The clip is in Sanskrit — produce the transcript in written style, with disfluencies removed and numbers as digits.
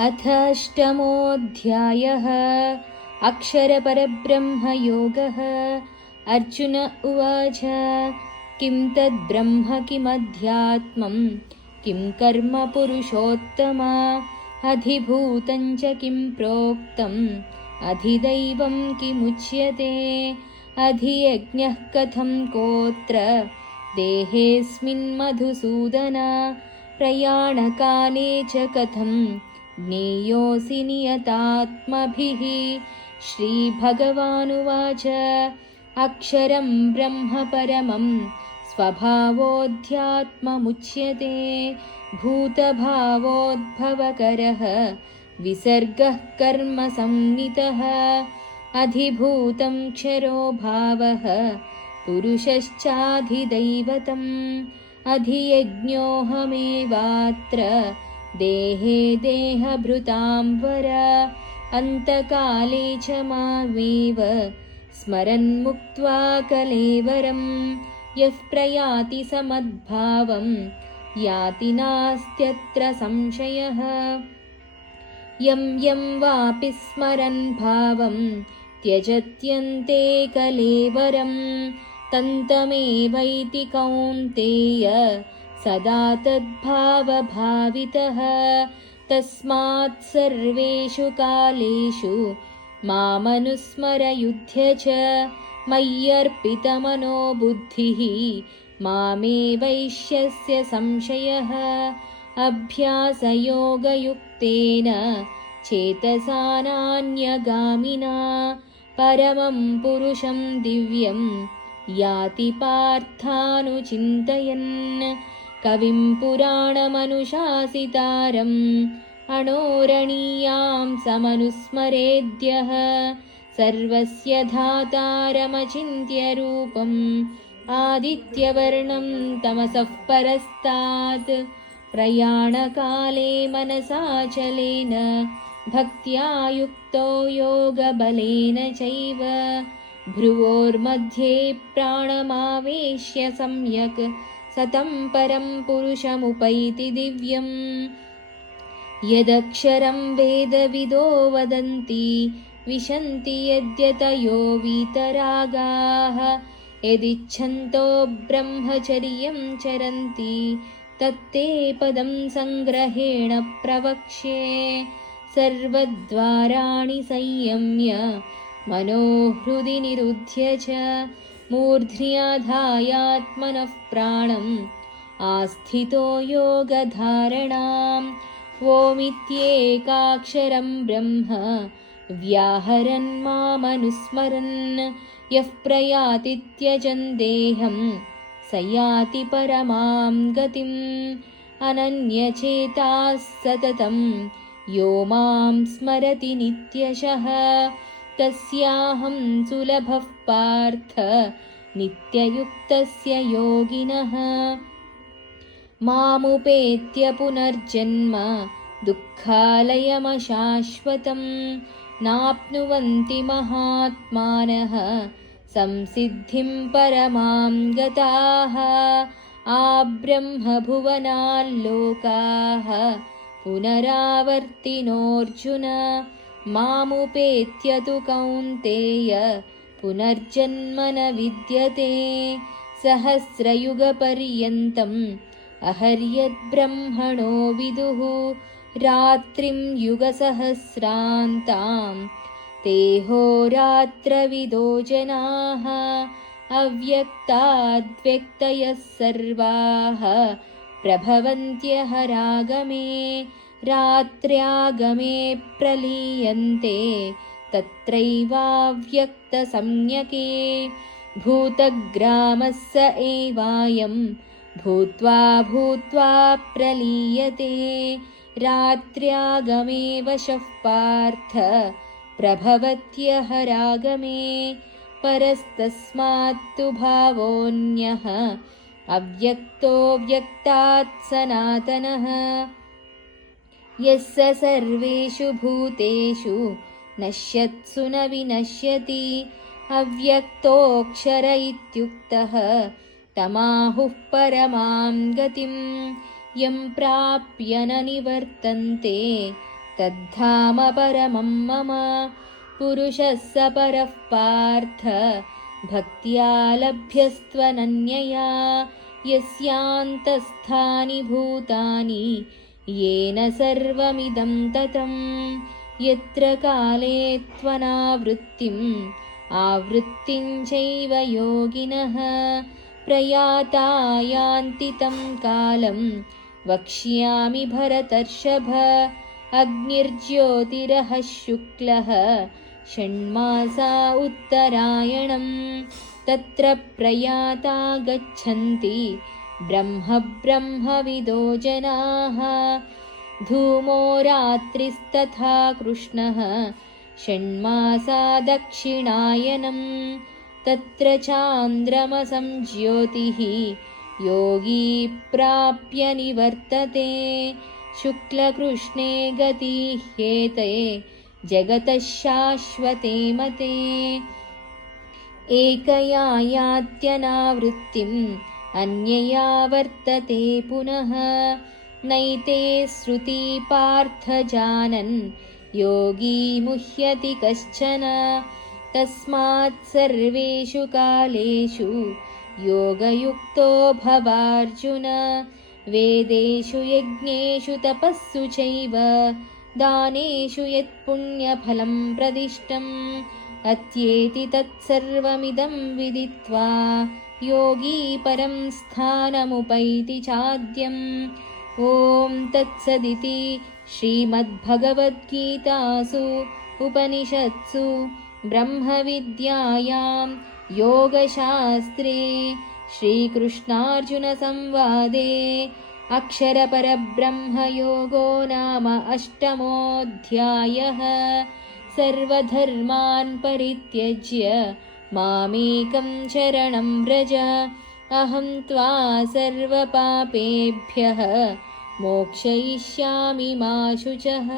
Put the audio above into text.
अथ अष्टमोऽध्यायः। अक्षरपरब्रह्मयोगः। अर्जुन उवाच किं तद्ब्रह्म किमध्यात्मं किं कर्म पुरुषोत्तमा अधिभूतं च किं प्रोक्तम् अधिदैवं किमुच्यते अधियज्ञः कथं कोत्र देहेऽस्मिन् मधुसूदन प्रयाणकाले च कथं ज्ञेयोऽसि नियतात्मभिः। श्रीभगवानुवाच अक्षरं ब्रह्म परमं स्वभावोऽध्यात्ममुच्यते भूतभावोद्भवकरः विसर्गः कर्म संज्ञितः अधिभूतं क्षरो भावः पुरुषश्चाधिदैवतम् अधियज्ञोऽहमेवात्र देहे देहभृतां वर अन्तकाले च मामेव स्मरन्मुक्त्वा कलेवरं यः प्रयाति समद्भावं याति नास्त्यत्र संशयः यं यं वापि स्मरन् भावं त्यजत्यन्ते कलेवरं तन्तमेवैति कौन्तेय सदा तद्भावभावितः तस्मात् सर्वेषु कालेषु मामनुस्मरयुध्य च मय्यर्पितमनो बुद्धिः मामेवैष्यस्य संशयः अभ्यासयोगयुक्तेन चेतसा नान्यगामिना परमं पुरुषं दिव्यं याति पार्थानुचिन्तयन् कविं पुराणमनुशासितारम् अणोरणीयां समनुस्मरेद्यः सर्वस्य धातारमचिन्त्य रूपम् आदित्यवर्णं तमसः परस्तात् प्रयाणकाले मनसाचलेन भक्त्या युक्तो योगबलेन चैव भ्रुवोर्मध्ये प्राणमावेश्य सम्यक् सतं परं पुरुषमुपैति दिव्यम् यदक्षरं वेदविदो वदन्ति विशन्ति यद्यतयो वीतरागाः यदिच्छन्तो ब्रह्मचर्यं चरन्ति तत्ते पदं संग्रहेण प्रवक्ष्ये सर्वद्वाराणि संयम्य मनोहृदि निरुध्य च मूर्ध्न्याधायात्मनः प्राणम् आस्थितो योगधारणाम् ओमित्येकाक्षरं ब्रह्म व्याहरन् मामनुस्मरन् यः प्रयाति त्यजन् देहं स याति परमां गतिम् अनन्यचेताः सततं यो मां स्मरति नित्यशः तस्याहं सुलभः पार्थ नित्ययुक्तस्य योगिनः मामुपेत्य पुनर्जन्म दुःखालयमशाश्वतं नाप्नुवन्ति महात्मानः संसिद्धिं परमां गताः आब्रह्मभुवनाल्लोकाः पुनरावर्तिनोऽर्जुन मामुपेत्य तु कौन्तेय पुनर्जन्म न विद्यते सहस्रयुगपर्यन्तम् अहर्यद्ब्रह्मणो विदुः रात्रिं युगसहस्रान्तां तेहोरात्रविदो जनाः अव्यक्ताद्व्यक्तयः सर्वाः प्रभवन्त्यहरागमे रात्र्यागमे प्रलीयन्ते तत्रैवाव्यक्तसंज्ञके भूतग्रामः स एवायं भूत्वा भूत्वा प्रलीयते रात्र्यागमे वशः पार्थ प्रभवत्यहरागमे परस्तस्मात्तु भावोऽन्यः अव्यक्तो व्यक्तात् सनातनः यस्य सर्वेषु भूतेषु नश्यत्सु न विनश्यति अव्यक्तोऽक्षर इत्युक्तः तमाहुः परमां गतिं यं प्राप्य न निवर्तन्ते तद्धाम परमं मम पुरुषः स परः पार्थ भक्त्या लभ्यस्त्वनन्यया यस्यान्तस्थानि भूतानि येन सर्वमिदं ततं यत्र काले त्वनावृत्तिम् आवृत्तिं चैव योगिनः प्रयाता यान्ति तं कालं वक्ष्यामि भरतर्षभ अग्निर्ज्योतिरः शुक्लः षण्मासा उत्तरायणं तत्र प्रयाता गच्छन्ति ब्रह्मविदो जनाः धूमो रात्रिस्तथा कृष्णः षण्मासा दक्षिणायनं तत्र चान्द्रमसं ज्योतिः योगी प्राप्य निवर्तते शुक्लकृष्णे गति ह्येते जगतः शाश्वते मते एकया यात्यनावृत्तिम् अन्यया वर्तते पुनः नैते श्रुति पार्थ जानन् योगी मुह्यति कश्चन तस्मात् सर्वेषु कालेषु योगयुक्तो भवार्जुन वेदेषु यज्ञेषु तपस्सु चैव दानेषु यत्पुण्यफलं प्रदिष्टम् अत्येति तत्सर्वमिदं विदित्वा योगी परं स्थानमुपैति चाद्यम् ॐ तत्सदिति श्रीमद्भगवद्गीतासु उपनिषत्सु ब्रह्मविद्यायां योगशास्त्रे श्रीकृष्णार्जुनसंवादे अक्षरपरब्रह्मयोगो नाम 8मोऽध्यायः सर्वधर्मान् परित्यज्य मामेकं शरणं व्रज अहं त्वा सर्वपापेभ्यः मोक्षयिष्यामि मा शुचः।